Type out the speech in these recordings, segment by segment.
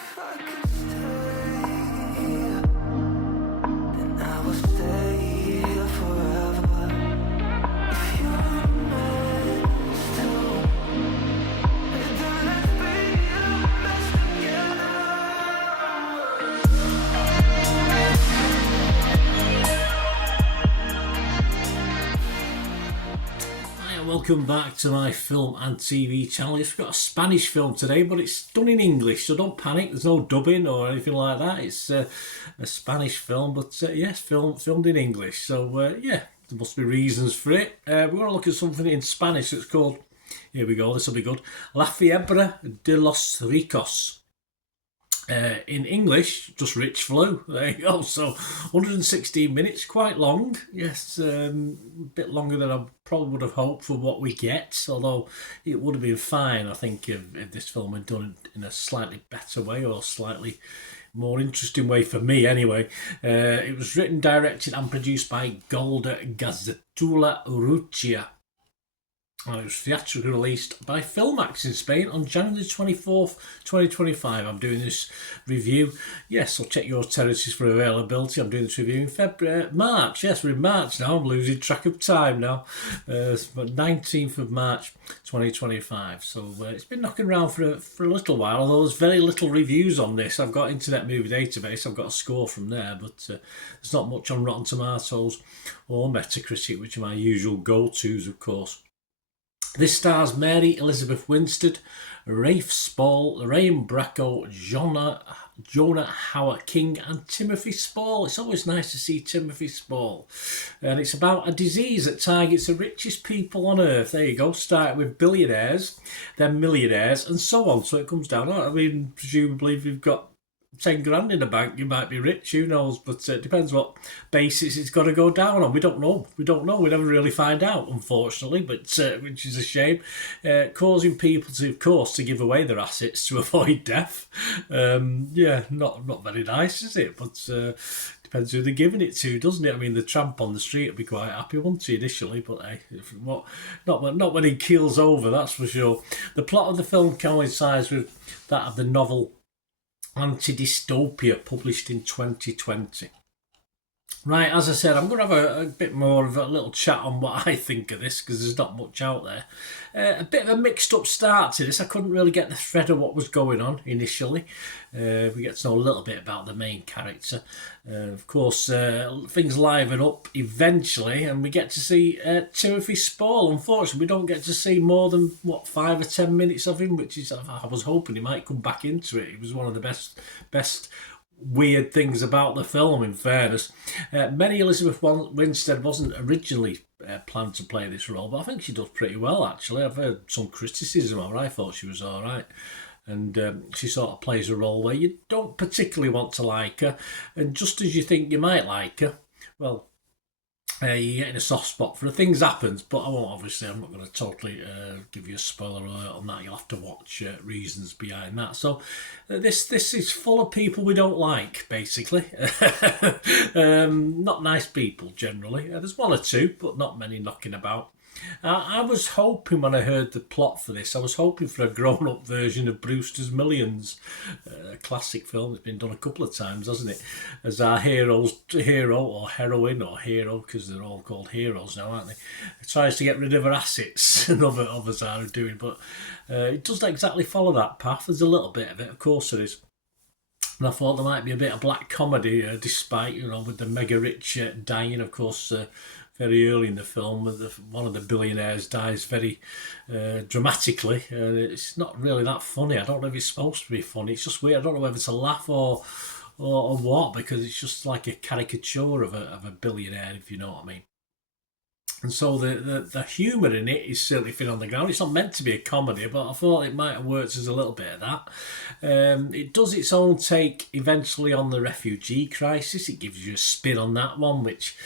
If I could stay, then I will stay here forever. If you're meant to, then let's be the best together. Hi and welcome back to my film and TV channel. We've got a Spanish film today, but it's done in English, so don't panic. There's no dubbing or anything like that. It's a Spanish film, but yes, filmed in English. So yeah, there must be reasons for it. We're going to look at something in Spanish that's called, here we go, this will be good, La Fiebre de los Ricos. In English, just Rich Flu. There you go. So 116 minutes, quite long. Yes, a bit longer than I probably would have hoped for what we get. Although it would have been fine, I think, if this film had done it in a slightly better way or slightly more interesting way for me anyway. It was written, directed and produced by Golda Gazetula Urrutia. And it was theatrically released by Filmax in Spain on January 24th, 2025. I'm doing this review. Yes, I'll check your territories for availability. I'm doing this review in March. Yes, we're in March now. I'm losing track of time now. But 19th of March, 2025. So it's been knocking around for a little while, although there's very little reviews on this. I've got Internet Movie Database. I've got a score from there, but there's not much on Rotten Tomatoes or Metacritic, which are my usual go-tos, of course. This stars Mary Elizabeth Winstead, Rafe Spall, Lorraine Bracco, Jonah Howard King and Timothy Spall. It's always nice to see Timothy Spall. And it's about a disease that targets the richest people on earth. There you go, start with billionaires, then millionaires and so on. So it comes down, I mean, presumably if you've got 10 grand in the bank, you might be rich, who knows, but it depends what basis it's got to go down on. We don't know, we never really find out, unfortunately, but which is a shame, causing people to, of course, to give away their assets to avoid death. Yeah, not very nice, is it? But depends who they're giving it to, doesn't it? I mean, the tramp on the street would be quite happy, wouldn't he, initially, but hey, not when he keels over, that's for sure. The plot of the film coincides with that of the novel Anti-Dystopia, published in 2020. Right, as I said, I'm going to have a bit more of a little chat on what I think of this, because there's not much out there. A bit of a mixed up start to this. I couldn't really get the thread of what was going on initially. We get to know a little bit about the main character. Of course, things liven up eventually, and we get to see Timothy Spall. Unfortunately, we don't get to see more than, 5 or 10 minutes of him, which is, I was hoping he might come back into it. He was one of the best weird things about the film, in fairness. Mary Elizabeth Winstead wasn't originally planned to play this role, but I think she does pretty well, actually. I've heard some criticism of her. I thought she was all right. And she sort of plays a role where you don't particularly want to like her, and just as you think you might like her, well, you're getting a soft spot for her. Things happens, but I won't, obviously, I'm not going to totally give you a spoiler on that. You'll have to watch reasons behind that. So this is full of people we don't like, basically. Not nice people, generally. There's one or two, but not many knocking about. I was hoping, when I heard the plot for this, I was hoping for a grown-up version of Brewster's Millions, a classic film that's been done a couple of times, hasn't it? As our hero or heroine or hero, because they're all called heroes now, aren't they? Tries to get rid of her assets, and others are doing, but it doesn't exactly follow that path. There's a little bit of it, of course there is. And I thought there might be a bit of black comedy, despite, with the mega rich dying, of course. Very early in the film, one of the billionaires dies very dramatically. It's not really that funny. I don't know if it's supposed to be funny. It's just weird. I don't know whether to laugh or what, because it's just like a caricature of a billionaire, if you know what I mean. And so the humour in it is certainly thin on the ground. It's not meant to be a comedy, but I thought it might have worked as a little bit of that. It does its own take eventually on the refugee crisis. It gives you a spin on that one, which...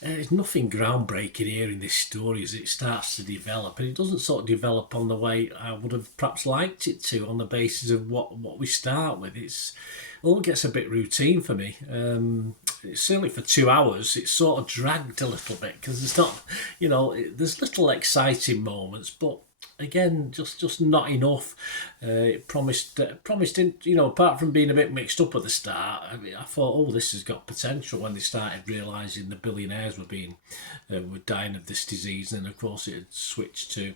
there's nothing groundbreaking here in this story as it starts to develop, and it doesn't sort of develop on the way I would have perhaps liked it to, on the basis of what we start with. It all gets a bit routine for me. Certainly for 2 hours, it's sort of dragged a little bit, because there's not, there's little exciting moments, but again, just not enough. It promised, apart from being a bit mixed up at the start, I thought, oh, this has got potential when they started realising the billionaires were dying of this disease, and of course it had switched to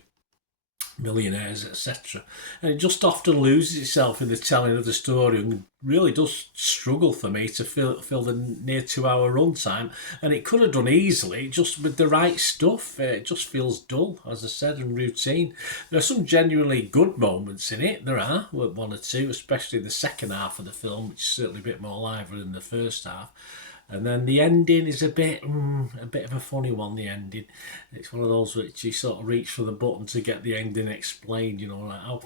millionaires, etc. And it just often loses itself in the telling of the story and really does struggle for me to fill the near 2 hour runtime. And it could have done easily just with the right stuff. It just feels dull, as I said, and routine. There are some genuinely good moments in it. There are one or two, especially the second half of the film, which is certainly a bit more lively than the first half. And then the ending is a bit of a funny one, the ending. It's one of those which you sort of reach for the button to get the ending explained, like how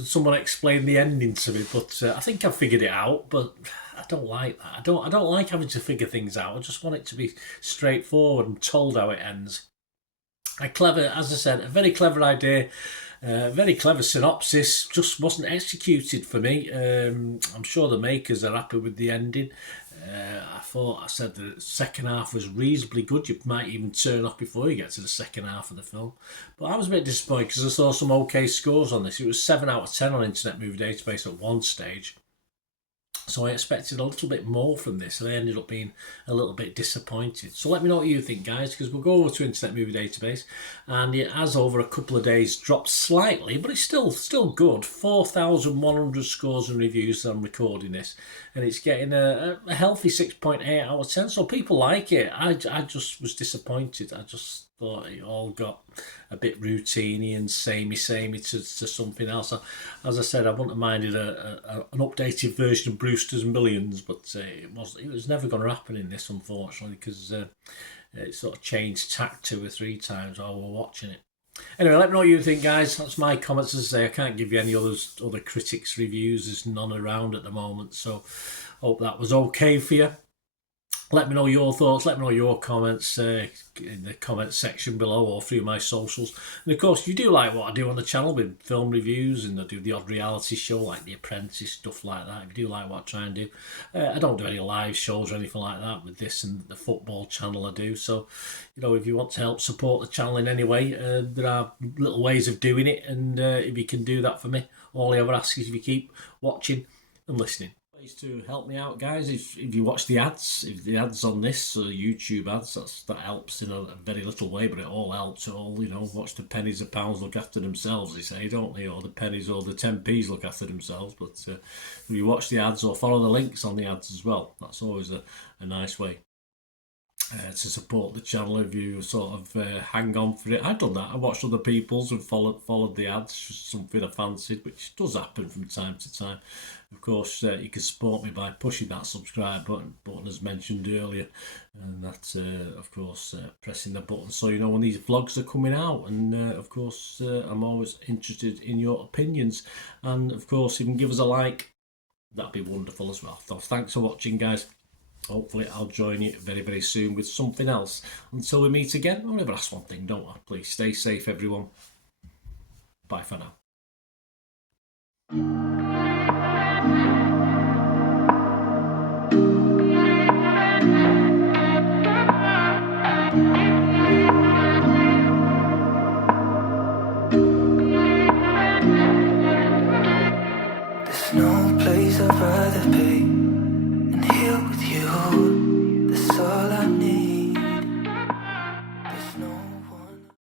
someone explained the ending to me, but I think I figured it out, but I don't like that. I don't like having to figure things out. I just want it to be straightforward and told how it ends. As I said, a very clever idea. Very clever synopsis, just wasn't executed for me. I'm sure the makers are happy with the ending. I said the second half was reasonably good. You might even turn off before you get to the second half of the film. But I was a bit disappointed because I saw some okay scores on this. It was 7 out of 10 on Internet Movie Database at one stage. So I expected a little bit more from this, and I ended up being a little bit disappointed. So let me know what you think, guys, because we'll go over to Internet Movie Database, and it has over a couple of days dropped slightly, but it's still good. 4,100 scores and reviews as I'm recording this, and it's getting a healthy 6.8 out of 10. So people like it. I just was disappointed. I just thought it all got a bit routiny and samey to something else. As I said, I wouldn't have minded an updated version of Brewster's Millions, but it was never going to happen in this, unfortunately, because it sort of changed tack 2 or 3 times while we're watching it. Anyway, let me know what you think, guys. That's my comments. As I say, I can't give you any other critics' reviews. There's none around at the moment, so hope that was okay for you. Let me know your thoughts, let me know your comments in the comments section below or through my socials. And of course, if you do like what I do on the channel with film reviews, and I do the odd reality show like The Apprentice, stuff like that, if you do like what I try and do, I don't do any live shows or anything like that with this and the football channel I do. So, if you want to help support the channel in any way, there are little ways of doing it. And if you can do that for me, all I ever ask is if you keep watching and listening. To help me out, guys, if you watch the ads, if the ads on this YouTube ads, that helps in a very little way, but it all helps. Watch the pennies and pounds look after themselves, they say, don't they? Or the pennies or the 10p's look after themselves. But if you watch the ads or follow the links on the ads as well, that's always a nice way to support the channel. If you sort of hang on for it, I've done that. I watched other people's and followed the ads, just something I fancied, which does happen from time to time. Of course, you can support me by pushing that subscribe button as mentioned earlier, and that, of course, pressing the button so you know when these vlogs are coming out. And of course, I'm always interested in your opinions, and of course, if you can give us a like, that'd be wonderful as well. So thanks for watching, guys. Hopefully I'll join you very, very soon with something else. Until we meet again, I'll never ask one thing, don't I? Please stay safe, everyone. Bye for now.